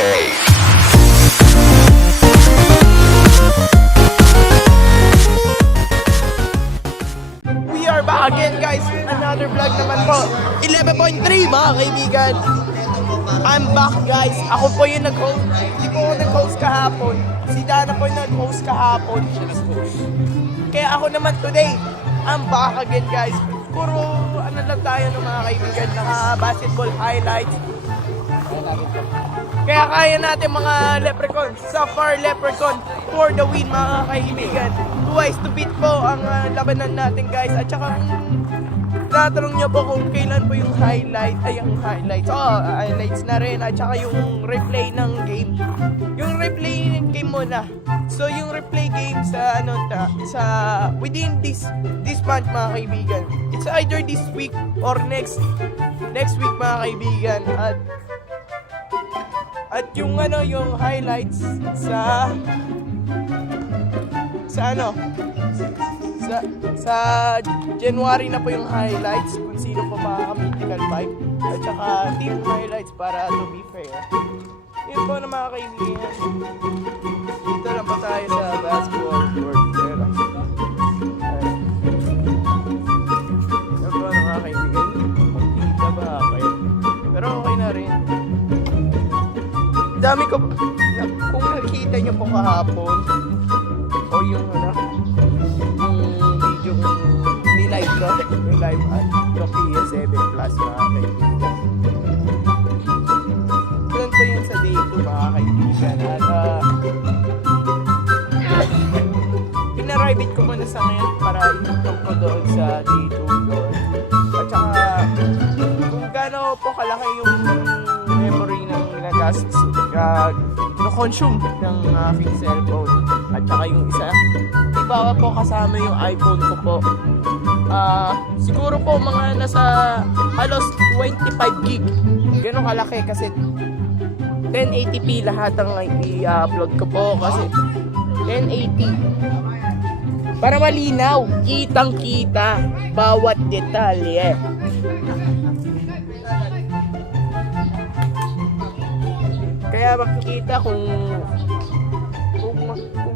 We are back again guys, another vlog naman po. 11.3 mga kaibigan. I'm back guys. Ako po yung nag-host. Hindi po ako nag-host kahapon. Si Dana po yung nag-host kahapon. Kaya ako naman today, I'm back again guys. Puro ano lang tayo ng mga kaibigan, naka-basketball highlights. Kaya kaya natin mga Leprechaun, Sapphire Leprechaun for the win mga kaibigan. Twice to beat po ang labanan natin guys. At saka tatanong niyo po kung kailan po yung highlights. Highlights na rin. At saka yung replay ng game. Yung replay ng game muna. So yung replay game sa within this month mga kaibigan. It's either this week or next week mga kaibigan. At yung yung highlights sa January na po yung highlights kung sino po makaka-mythical 5 at saka team highlights para to be fair. Yun po na mga kaibigan. Dito lang po tayo sa basketball court. Yun po na mga kaibigan. Magkita ba kayo? Pero okay na rin. Dami ko, kung nakikita nyo po kahapon o yung video ni live ko, yung live at yung PS7 Plus mga kaibigan. Doon po yun sa day 2 mga kaibigan. At pinaribate ko muna sa ngayon para itutog ko doon sa day 2 doon. At saka kung gaano po kalaki yung memory ng kino-consume ng aking cellphone. At saka yung isa, di pa po kasama yung iPhone ko po. Siguro po mga nasa halos 25 gig. Ganun kalaki kasi 1080p lahat ang i-upload ko po kasi 1080. Para malinaw, kitang-kita bawat detalye. Kaya makikita kung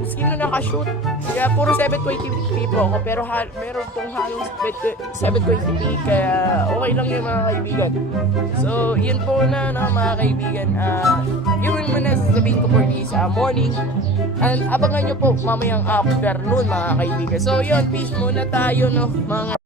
sino nakashoot. Kaya puro 720p po ako pero meron pong halong 720p kaya okay lang yun mga kaibigan. So yun po na mga kaibigan. Yun muna sasabihin ko for this morning. And abangan nyo po mamayang afternoon mga kaibigan. So yun, peace muna tayo no mga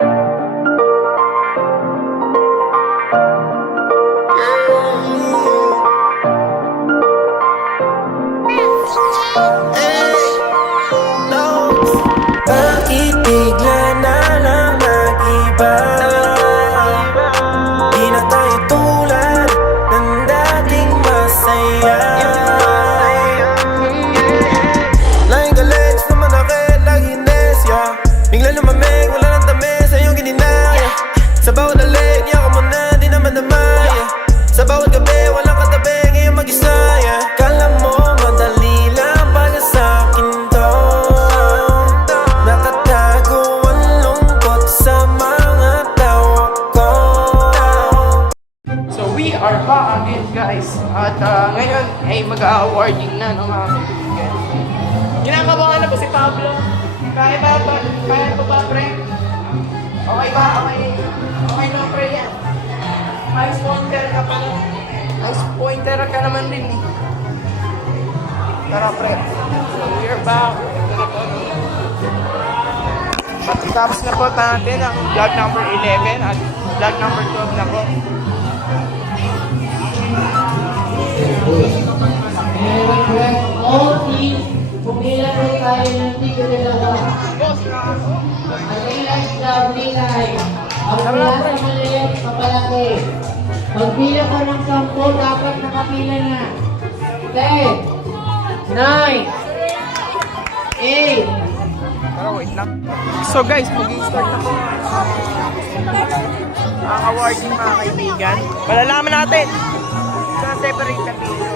guys. At ngayon ay mag-awarding na ng mga kaibigan. Ginagawa na po si Pablo. Kaya pa ba pre? Okay ba? Okay no pre yan. Nice pointer ka pa lang. Nice pointer ka naman din eh. Tara pre. So we're back. Tapos na po natin ang vlog number 11 at vlog number 12 na po. All teams, pumilan po tayo ng tigo dalawa. Ang ilang club nilay. Ang mula sa maliit, papalaki. Pagpila ka ng 10, dapat nakapila na. 10, 9, 8. Pero wait lang. So guys, mag-i-start na po ang awarding mga kaibigan. Malalaman natin sa separate na video.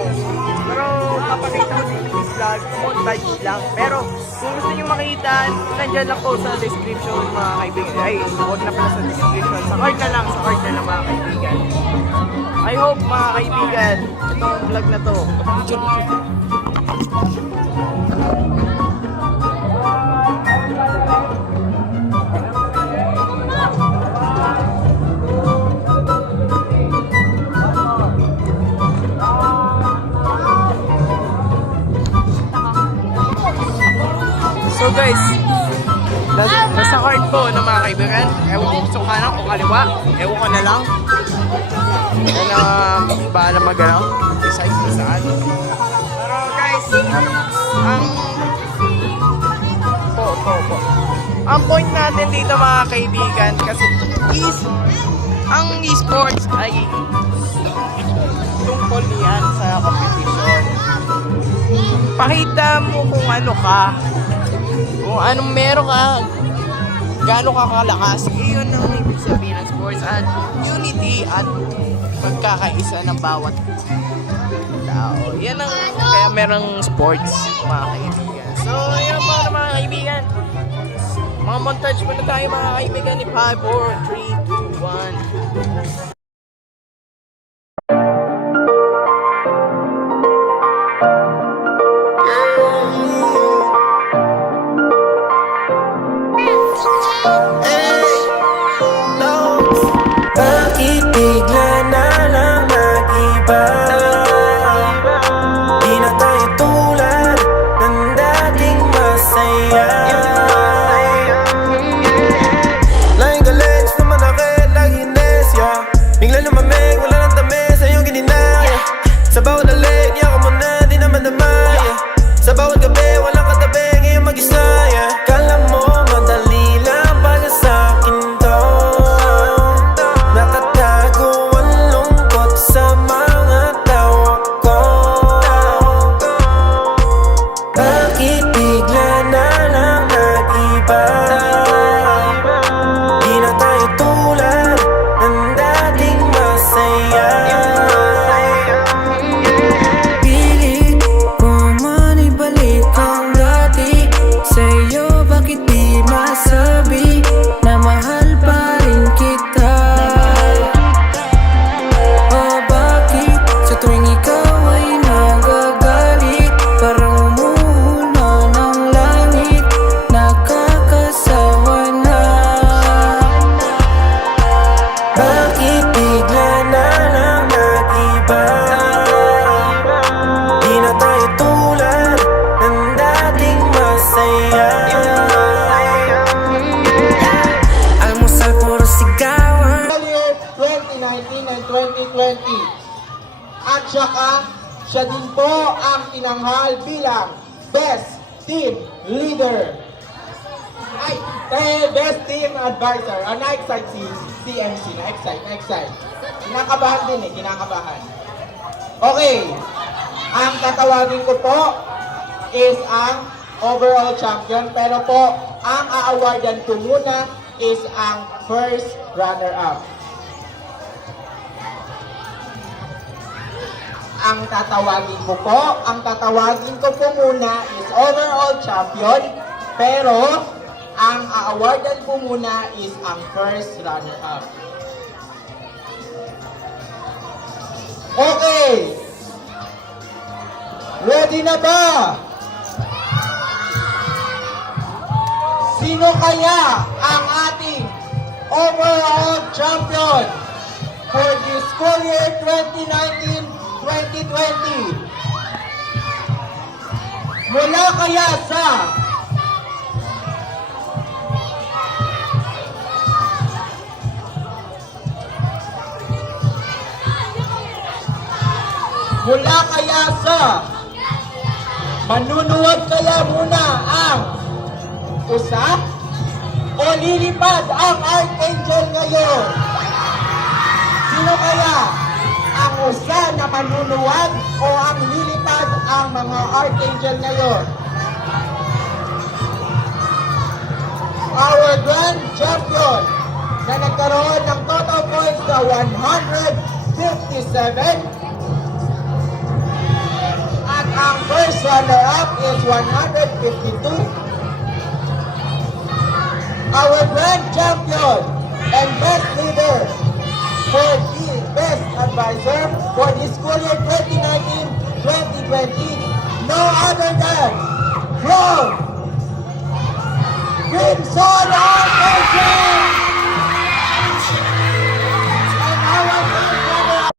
Pero papakita ko din yung vlog, montage lang. Pero kung gusto nyo makita, nandyan lang po sa description mga kaibigan. Ay, huwag na pala sa description. Sa card na lang mga kaibigan. I hope mga kaibigan, itong vlog na to. So guys, nasa card po ng mga kaibigan. Ewan ko gusto kanan o kaliwa. Ewan ko na lang. Yan ang bahala mag-ano. Decide kung saan. Pero guys, ang point natin dito mga kaibigan kasi ang esports ay tungkol yan sa competition. Pakita mo kung ano ka. Kung anong meron ka, gaano ka kalakas, iyon ang ibig sabihin ng sports at unity at pagkakaisa ng bawat tao. Yan ang kaya merong sports, mga kaibigan. So, yun mga kaibigan. Mga montage muna tayo mga kaibigan ni 5, 4, 3, 2, 1. Bakit bigla na lang nag-iba? Di na tayo tulad ng dating masaya. Laging galit na manakit, laging nesya. Bigla lumamig, wala nang tamis sa iyong gininaya. Sa bawat alik, niya ka mo na, di naman namaya. Sa bawat gabi, walang katabi, ngayon mag-isa. Kala mo madali lang para sa akin to. Nakatago ang lungkot sa mga tawa ko. Bakit bigla na lang nag-iba? Di na tayo tulad ng dating masaya. Pilit ko man ibalik ang dati sa'yo. Bakit di masabi na mahal pa rin kita? O bakit sa tuwing ikaw ay nagagalit, parang umuuna ng langit, nakakasawa na? Bakit bigla na lang nag-iba? Di na tayo tulad ng dating masaya. Almusal puro sigawan. Year 2019 and 2020. At saka, siya din po ang tinanghal bilang Best Team Leader. Ay, Best Team Advisor. Na-excite si CMC. Na-excite. Kinakabahan din kinakabahan. Okay. Ang tatawagin ko po is ang overall champion. Pero po, ang a-awardan ko muna is ang first runner-up. Ang tatawagin ko po muna is overall champion, pero ang a-awardan ko muna is ang first runner-up. Okay! Ready na ba? Sino kaya ang ating overall champion for the school year 2019-2020? Mula kaya sa manunuwag kaya muna ang usa o lilipad ang Archangel ngayon? Sino kaya ang usa na manunuwag o ang lilipad ang mga Archangel ngayon? Our grand champion na nagkaroon ng total points na 157. At ang first runner-up is 152. Our grand champion and best leader for the best advisor for the school year 2019-2020. No other than from Crimson Organization! And our grandfather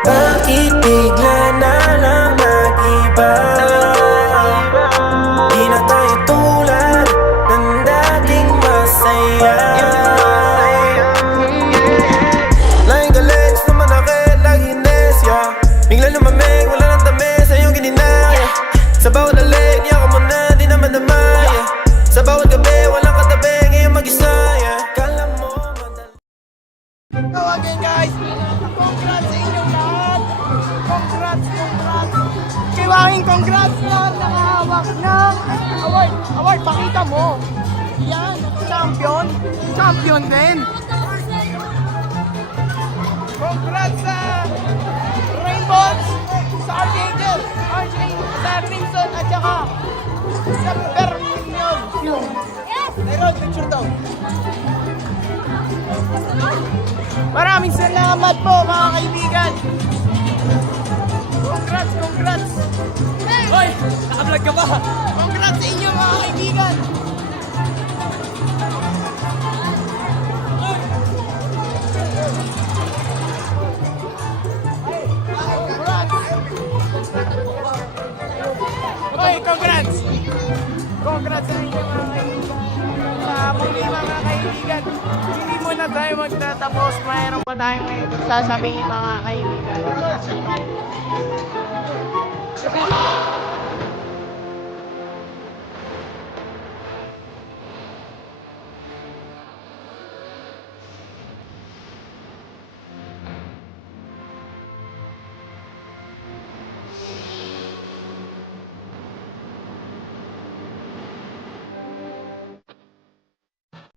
Bakit bigla na lang nag-iba? Di na tayo tulad ng dating masaya. Lahing galing sa manakit, laging nesya. Bigla lumamig, wala nang tamis sa iyong gininaya. Sa bawat alik, yaka mo na, di naman damaya. Sa bawat gabi, walang katabi, ngayon mag-isa. Kala mo madali. So again guys, congrats sa inyong lahat. Congrats. Kiwangin congrats na nakahawak ng award. Pakita mo. Yan, champion din. Congrats sa Rainbows, sa Archangel, sa Crimson at saka sa Vermilion. Meron picture daw. Maraming salamat po mga kaibigan. Congrats. Hoy, naka-vlog ka ba? Congrats sa inyo mga kaibigan. Hoy, congrats sa inyo mga kaibigan. Sa muli mga kaibigan, hindi muna tayo magtatapos. Mayroon pa tayong sasabihin mga kaibigan.